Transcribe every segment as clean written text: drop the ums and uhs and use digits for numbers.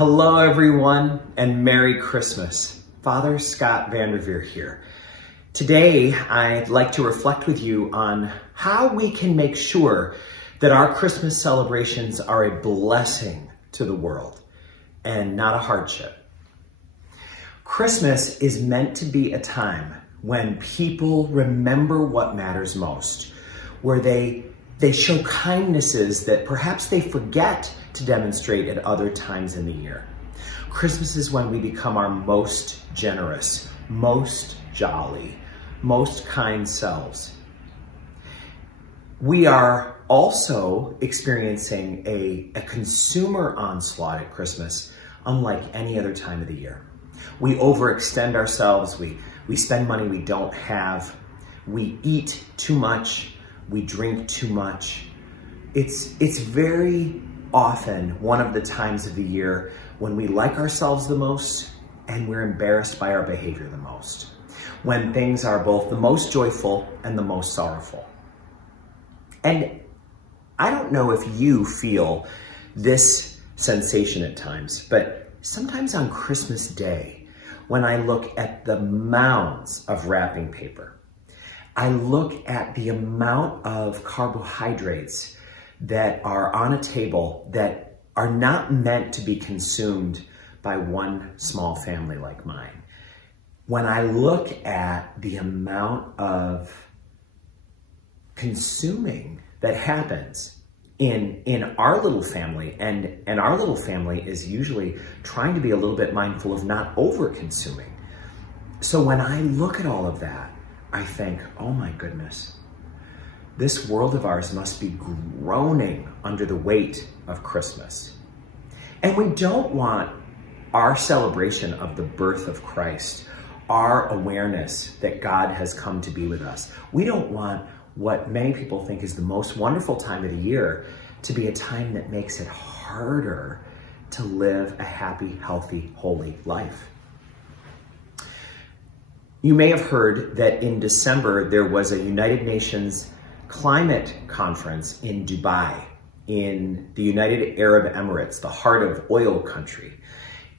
Hello everyone and Merry Christmas. Father Scott Vanderveer here. Today I'd like to reflect with you on how we can make sure that our Christmas celebrations are a blessing to the world and not a hardship. Christmas is meant to be a time when people remember what matters most, where they show kindnesses that perhaps they forget to demonstrate at other times in the year. Christmas is when we become our most generous, most jolly, most kind selves. We are also experiencing a consumer onslaught at Christmas unlike any other time of the year. We overextend ourselves, we spend money we don't have, we eat too much, we drink too much. It's very often one of the times of the year when we like ourselves the most and we're embarrassed by our behavior the most. When things are both the most joyful and the most sorrowful. And I don't know if you feel this sensation at times, but sometimes on Christmas Day, when I look at the mounds of wrapping paper, I look at the amount of carbohydrates that are on a table that are not meant to be consumed by one small family like mine. When I look at the amount of consuming that happens in our little family, and our little family is usually trying to be a little bit mindful of not over-consuming. So when I look at all of that, I think, oh my goodness, this world of ours must be groaning under the weight of Christmas. And we don't want our celebration of the birth of Christ, our awareness that God has come to be with us. We don't want what many people think is the most wonderful time of the year to be a time that makes it harder to live a happy, healthy, holy life. You may have heard that in December, there was a United Nations climate conference in Dubai, in the United Arab Emirates, the heart of oil country.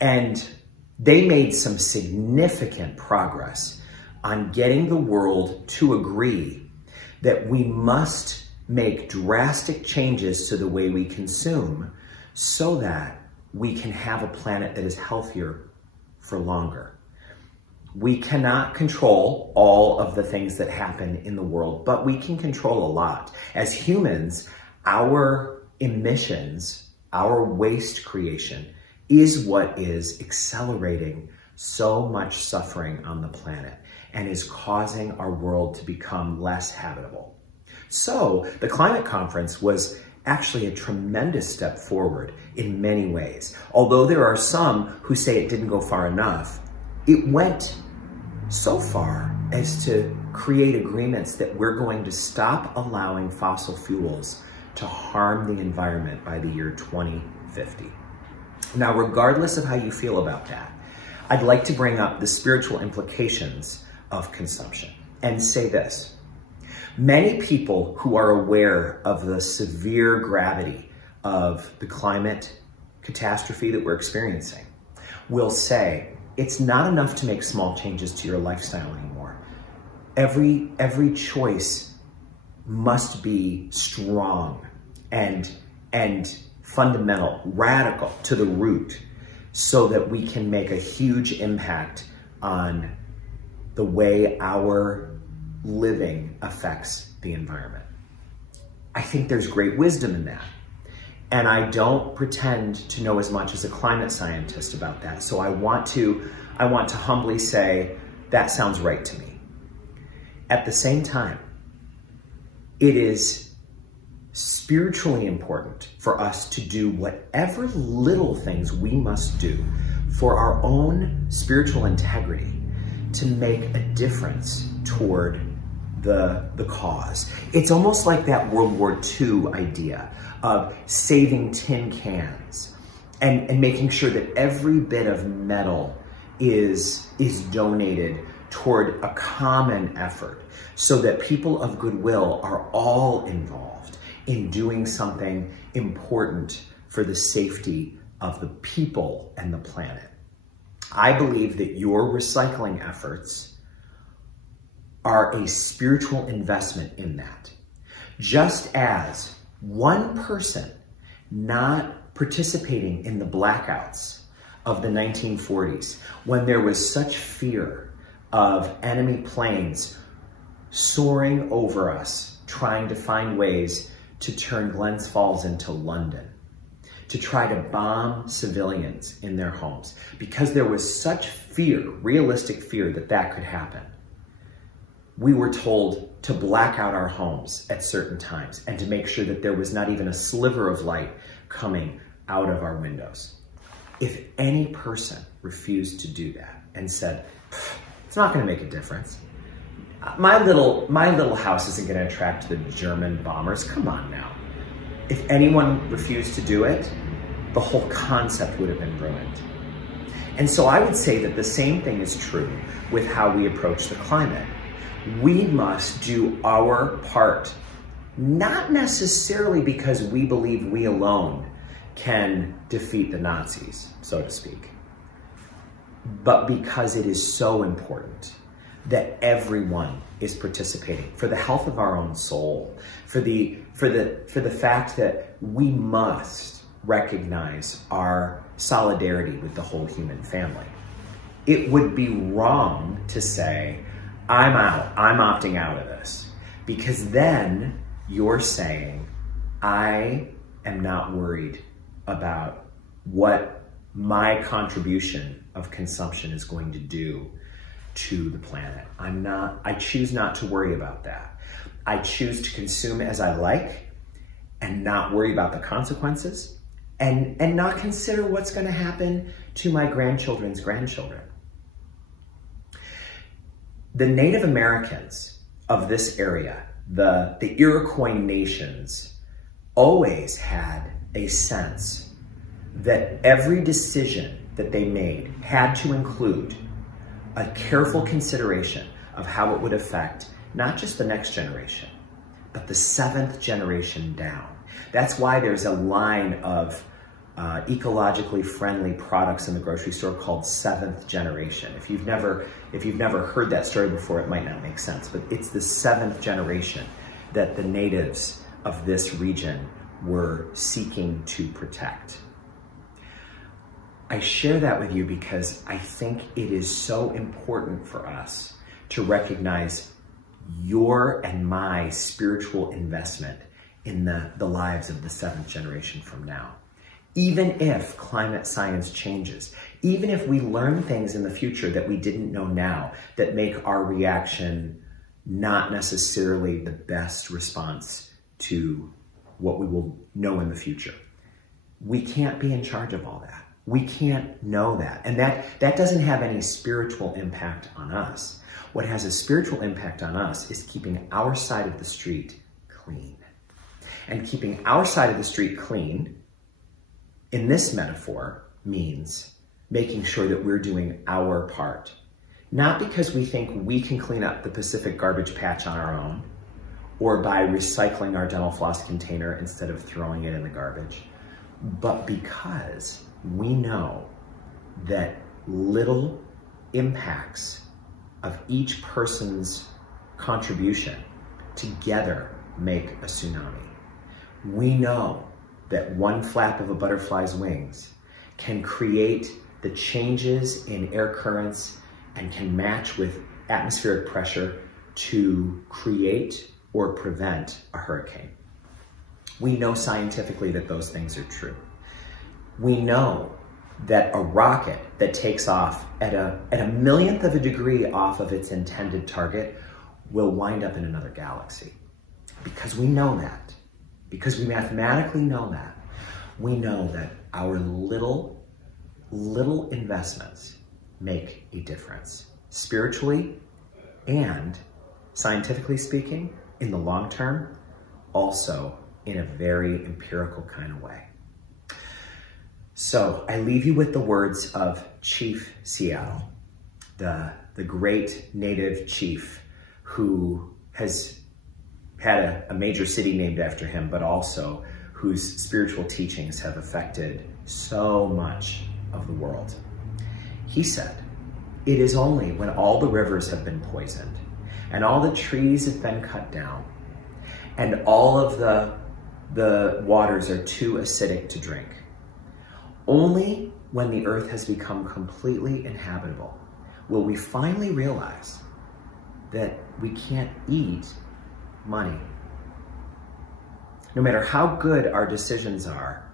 And they made some significant progress on getting the world to agree that we must make drastic changes to the way we consume so that we can have a planet that is healthier for longer. We cannot control all of the things that happen in the world, but we can control a lot. As humans, our emissions, our waste creation is what is accelerating so much suffering on the planet and is causing our world to become less habitable. So the climate conference was actually a tremendous step forward in many ways. Although there are some who say it didn't go far enough, it went so far as to create agreements that we're going to stop allowing fossil fuels to harm the environment by the year 2050. Now, regardless of how you feel about that, I'd like to bring up the spiritual implications of consumption and say this. Many people who are aware of the severe gravity of the climate catastrophe that we're experiencing will say, it's not enough to make small changes to your lifestyle anymore. Every choice must be strong and fundamental, radical to the root, so that we can make a huge impact on the way our living affects the environment. I think there's great wisdom in that. And I don't pretend to know as much as a climate scientist about that. So I want to humbly say, that sounds right to me. At the same time, it is spiritually important for us to do whatever little things we must do for our own spiritual integrity to make a difference toward the cause. It's almost like that World War II idea of saving tin cans and making sure that every bit of metal is donated toward a common effort so that people of goodwill are all involved in doing something important for the safety of the people and the planet. I believe that your recycling efforts are a spiritual investment in that. Just as one person not participating in the blackouts of the 1940s, when there was such fear of enemy planes soaring over us, trying to find ways to turn Glens Falls into London, to try to bomb civilians in their homes, because there was such fear, realistic fear, that that could happen. We were told to black out our homes at certain times and to make sure that there was not even a sliver of light coming out of our windows. If any person refused to do that and said, it's not going to make a difference, my little house isn't going to attract the German bombers, come on now. If anyone refused to do it, the whole concept would have been ruined. And so I would say that the same thing is true with how we approach the climate. We must do our part, not necessarily because we believe we alone can defeat the Nazis, so to speak, but because it is so important that everyone is participating for the health of our own soul, for the fact that we must recognize our solidarity with the whole human family. It would be wrong to say, I'm out, I'm opting out of this, because then you're saying, I am not worried about what my contribution of consumption is going to do to the planet. I choose not to worry about that. I choose to consume as I like and not worry about the consequences and not consider what's going to happen to my grandchildren's grandchildren. The Native Americans of this area, the Iroquois nations, always had a sense that every decision that they made had to include a careful consideration of how it would affect not just the next generation, but the 7th generation down. That's why there's a line of ecologically friendly products in the grocery store called 7th generation. If you've never heard that story before, it might not make sense, but it's the 7th generation that the natives of this region were seeking to protect. I share that with you because I think it is so important for us to recognize your and my spiritual investment in the lives of the 7th generation from now. Even if climate science changes, even if we learn things in the future that we didn't know now that make our reaction not necessarily the best response to what we will know in the future, we can't be in charge of all that. We can't know that. And that doesn't have any spiritual impact on us. What has a spiritual impact on us is keeping our side of the street clean. And keeping our side of the street clean, in this metaphor, means making sure that we're doing our part. Not because we think we can clean up the Pacific garbage patch on our own, or by recycling our dental floss container instead of throwing it in the garbage, but because we know that little impacts of each person's contribution together make a tsunami. We know that one flap of a butterfly's wings can create the changes in air currents and can match with atmospheric pressure to create or prevent a hurricane. We know scientifically that those things are true. We know that a rocket that takes off at a millionth of a degree off of its intended target will wind up in another galaxy. Because we know that, because we mathematically know that, we know that our little investments make a difference, spiritually and scientifically speaking, in the long term, also in a very empirical kind of way. So I leave you with the words of Chief Seattle, the great Native chief who has had a major city named after him, but also whose spiritual teachings have affected so much of the world. He said, "It is only when all the rivers have been poisoned and all the trees have been cut down and all of the waters are too acidic to drink, only when the earth has become completely inhabitable will we finally realize that we can't eat money. No matter how good our decisions are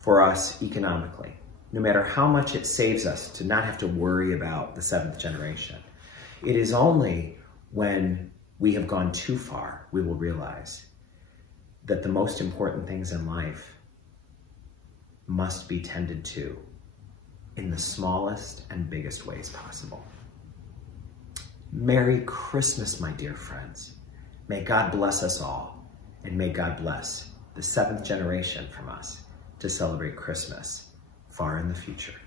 for us economically, no matter how much it saves us to not have to worry about the seventh generation, it is only when we have gone too far we will realize that the most important things in life must be tended to in the smallest and biggest ways possible." Merry Christmas, my dear friends. May God bless us all, and may God bless the seventh generation from us to celebrate Christmas far in the future.